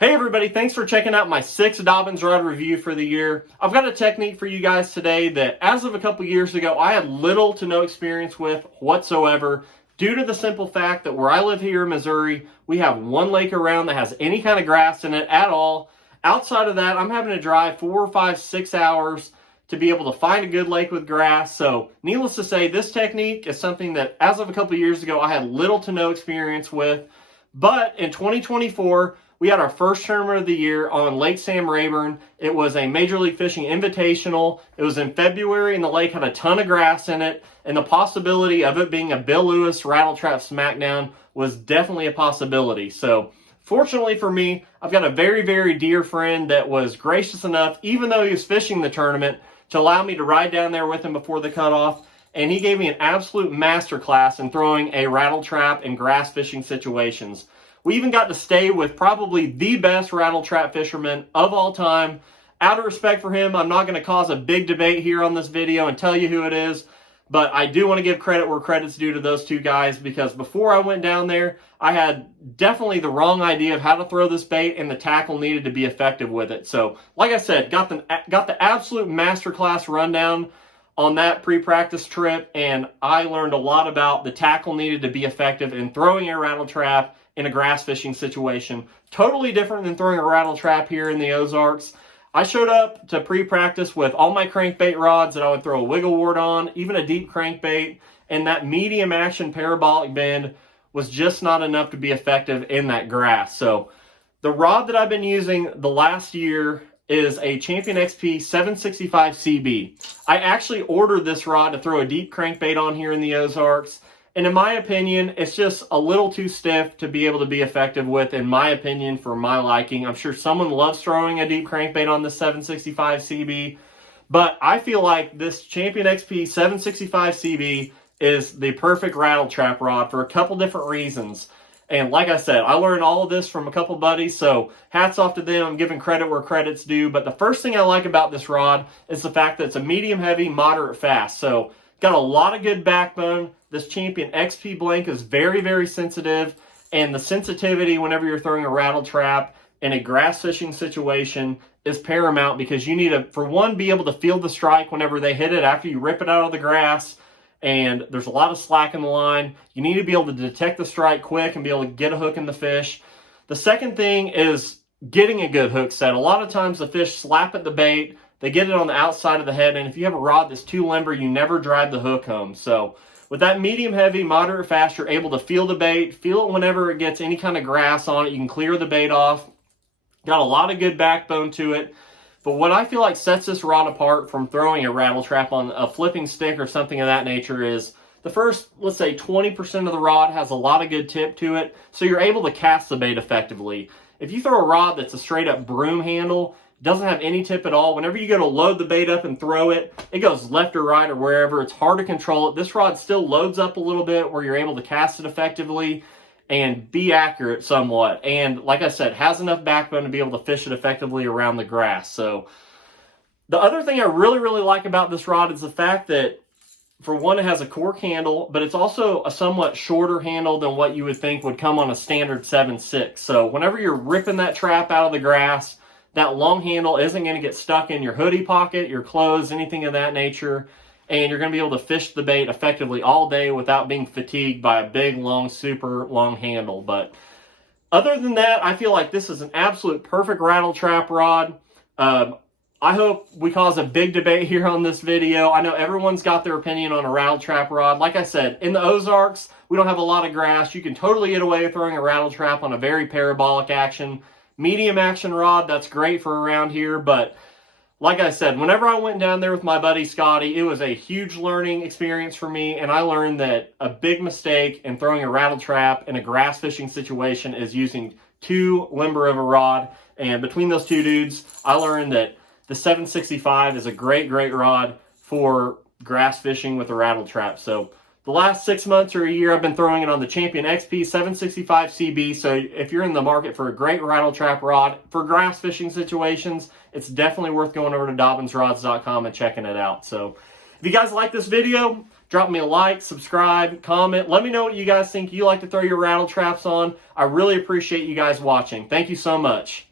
Hey everybody, thanks for checking out my 6th Dobyns rod review for the year. I've got a technique for you guys today that as of a couple years ago, I had little to no experience with whatsoever due to the simple fact that where I live here in Missouri, we have one lake around that has any kind of grass in it at all. Outside of that, I'm having to drive 4, 5, 6 hours to be able to find a good lake with grass. So needless to say, this technique is something that as of a couple years ago, I had little to no experience with. But in 2024, we had our first tournament of the year on Lake Sam Rayburn. It was a Major League Fishing Invitational. It was in February, and the lake had a ton of grass in it, and the possibility of it being a Bill Lewis rattle trap smackdown was definitely a possibility. So fortunately for me, I've got a very, very dear friend that was gracious enough, even though he was fishing the tournament, to allow me to ride down there with him before the cutoff, and he gave me an absolute masterclass in throwing a rattle trap in grass fishing situations. We even got to stay with probably the best rattle trap fisherman of all time. Out of respect for him, I'm not going to cause a big debate here on this video and tell you who it is, but I do want to give credit where credit's due to those two guys, because before I went down there, I had definitely the wrong idea of how to throw this bait, and the tackle needed to be effective with it. So, like I said, got the absolute masterclass rundown on that pre-practice trip, and I learned a lot about the tackle needed to be effective in throwing a rattle trap in a grass fishing situation. Totally different than throwing a rattle trap here in the Ozarks. I showed up to pre-practice with all my crankbait rods that I would throw a wiggle wart on, even a deep crankbait, and that medium action parabolic bend was just not enough to be effective in that grass. So the rod that I've been using the last year is a Champion XP 765 CB. I actually ordered this rod to throw a deep crankbait on here in the Ozarks, and in my opinion, it's just a little too stiff to be able to be effective with, in my opinion, for my liking. I'm sure someone loves throwing a deep crankbait on the 765 CB, but I feel like this Champion XP 765 CB is the perfect rattle trap rod for a couple different reasons. And like I said, I learned all of this from a couple buddies, so hats off to them. I'm giving credit where credit's due. But the first thing I like about this rod is the fact that it's a medium heavy, moderate fast. So got a lot of good backbone. This Champion XP blank is very, very sensitive. And the sensitivity whenever you're throwing a rattle trap in a grass fishing situation is paramount, because you need to, for one, be able to feel the strike whenever they hit it after you rip it out of the grass. And there's a lot of slack in the line. You need to be able to detect the strike quick and be able to get a hook in the fish. The second thing is getting a good hook set. A lot of times the fish slap at the bait, they get it on the outside of the head, and if you have a rod that's too limber, you never drive the hook home. So with that medium heavy, moderate fast, you're able to feel the bait, feel it whenever it gets any kind of grass on it. You can clear the bait off. Got a lot of good backbone to it. But what I feel like sets this rod apart from throwing a rattle trap on a flipping stick or something of that nature is the first, let's say 20% of the rod has a lot of good tip to it, so you're able to cast the bait effectively. If you throw a rod that's a straight up broom handle, doesn't have any tip at all, whenever you go to load the bait up and throw it, it goes left or right or wherever. It's hard to control it. This rod still loads up a little bit where you're able to cast it effectively and be accurate somewhat. And like I said, has enough backbone to be able to fish it effectively around the grass. So the other thing I really, really like about this rod is the fact that, for one, it has a cork handle, but it's also a somewhat shorter handle than what you would think would come on a standard 7.6. So whenever you're ripping that trap out of the grass, that long handle isn't going to get stuck in your hoodie pocket, your clothes, anything of that nature. And you're going to be able to fish the bait effectively all day without being fatigued by a big, long, super long handle. But other than that, I feel like this is an absolute perfect rattle trap rod. I hope we cause a big debate here on this video. I know everyone's got their opinion on a rattle trap rod. Like I said, in the Ozarks, we don't have a lot of grass. You can totally get away with throwing a rattle trap on a very parabolic action. Medium action rod, that's great for around here, but like I said, whenever I went down there with my buddy Scotty, it was a huge learning experience for me, and I learned that a big mistake in throwing a rattle trap in a grass fishing situation is using too limber of a rod. And between those two dudes, I learned that the 765 is a great, great rod for grass fishing with a rattle trap. So the last 6 months or a year, I've been throwing it on the Champion XP 765 CB. So if you're in the market for a great rattle trap rod for grass fishing situations, it's definitely worth going over to dobynsrods.com and checking it out. So if you guys like this video, drop me a like, subscribe, comment. Let me know what you guys think you like to throw your rattle traps on. I really appreciate you guys watching. Thank you so much.